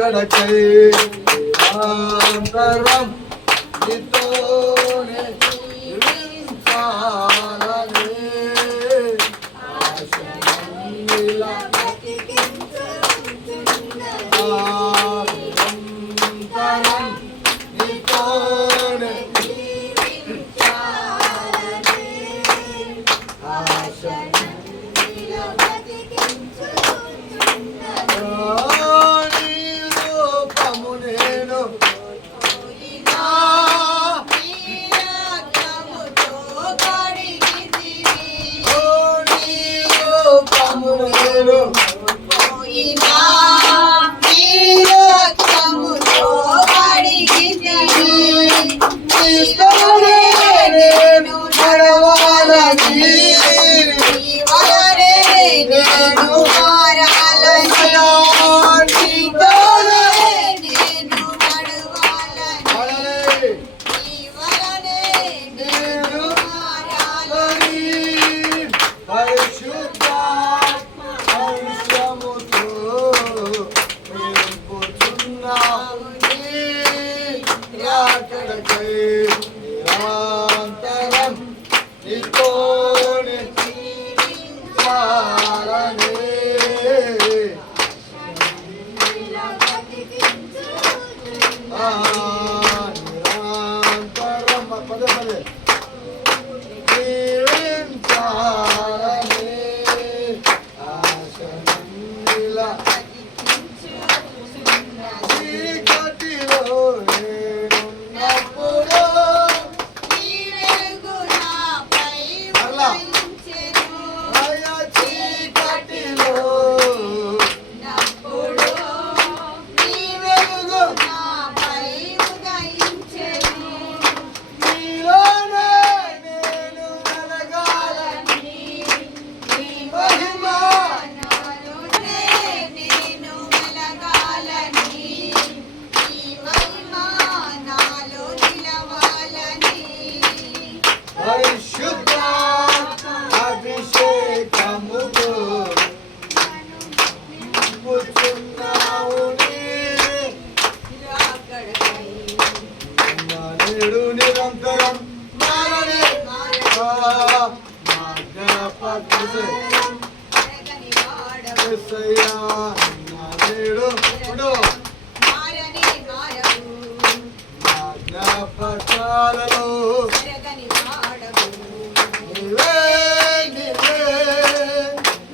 రాకడకై నిరంతరం నీతోనే జీవించాలని ఆశనీలా నిరంతరం నీతోనే జీవించాలని ఆశనీలా నిరంతరం మారని జ్ఞాపకాలలో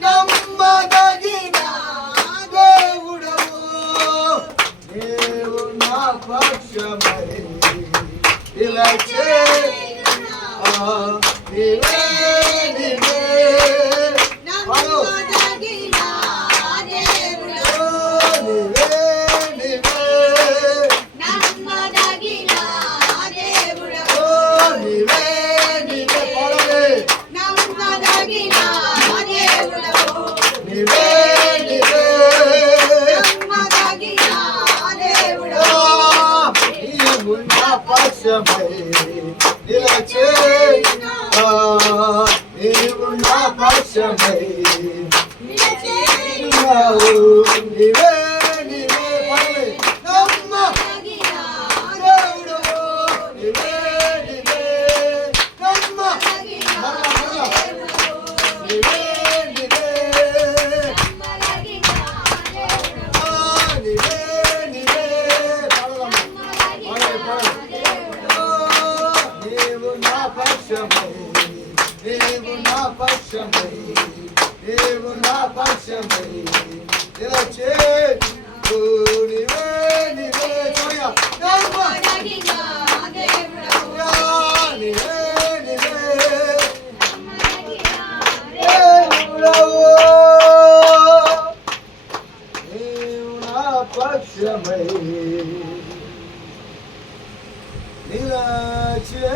నమ్మదగిన దేవుడవు నీవు నా పక్షమై నిలచే నీవే నీవే నమ్మదగిన దేవుడవు నీవే నీవే నమ్మదగిన దేవుడవు నీవే నీవే పడలే నమ్మదగిన దేవుడవు నీవే నీవే నమ్మదగిన దేవుడవు నీవు నా పక్షమై నిలచే నీవు నా పక్షమై నిలచే నీవే నీవే పడలే నమ్మదగిన దేవుడవు నీవే నీవే నమ్మదగిన దేవుడవు నీవే నీవే నమ్మదగిన దేవుడవు నీవే నీవే నీవు నా పక్షమై నీవు నా పక్షమై నీవు నా పక్షమై నిలచే నీవే నీవే చూయ నమ్మదగిన దేవుడవు నీవే నీవే దేవుడవు నీవు నా పక్షమై నిలచే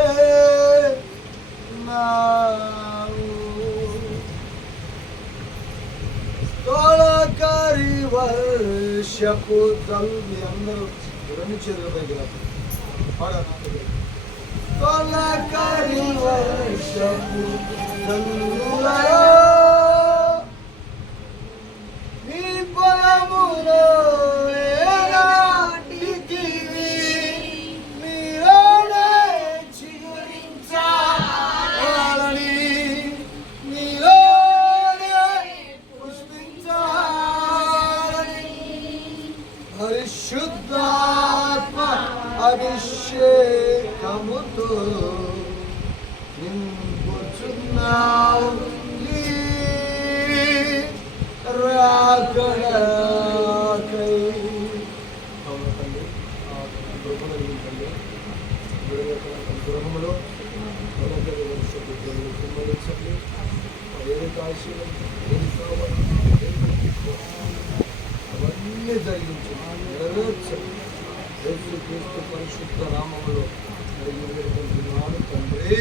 తొలకరి వర్షపు మీ అందరూ రెండు చేతుల దగ్గర తొలకరి వర్షపు నీ పొలములో ఏనా అభిషేకముతో నింపుచున్నావు నీ రాకడకై. అవును తండ్రి, ఆ గృహములో తండ్రి గృహములో కుమ్మరించండి. ఏదైతే ఆశయం ఏది కావాలి అవన్నీ జరిగించండి, నెరవేర్చండి. యేసు క్రీస్తు పరిశుద్ధ నామములో అడిగి వేడుకుంటున్నాను తండ్రి.